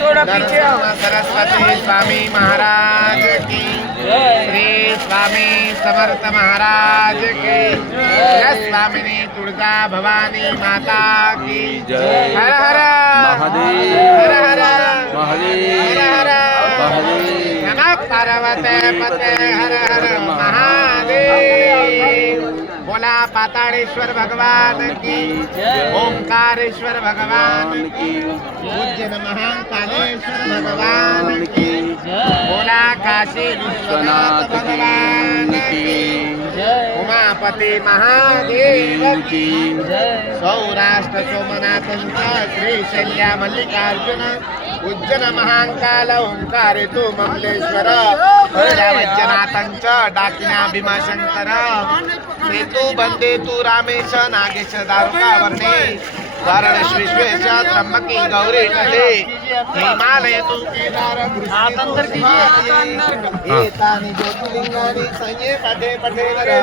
थोड़ा पीछे आओ। सरस्वती स्वामी महाराज की श्री स्वामी समर्थ महाराज की स्वामिनी तुळजा भवानी माता की हर हर महादेव हर हर महादेव हर हर महादेव नमः पार्वते पते हर हर महादेव। बोला पाताळेश्वर भगवान की ओंकारेश्वर भगवान की उज्जैन महाकालेश्वर भगवान की बोला काशी विश्वनाथ भगवान की उमापती महादेव की सौराष्ट्र सोमनाथांचा श्री शैल्या मल्लिकार्जुन उज्जैन महाकाल ओंकारे तू ममलेश्वर वैद्यनाथांचा डाकिना भीमाशंकर सेतू बंदे तू रामेश नागेश दारुकावर्णे वाराणसी विश्वेश त्र्यंबकी गौरी नदे हिमालय तू केदार ज्योतिर्लिंगानी संये पठे पठे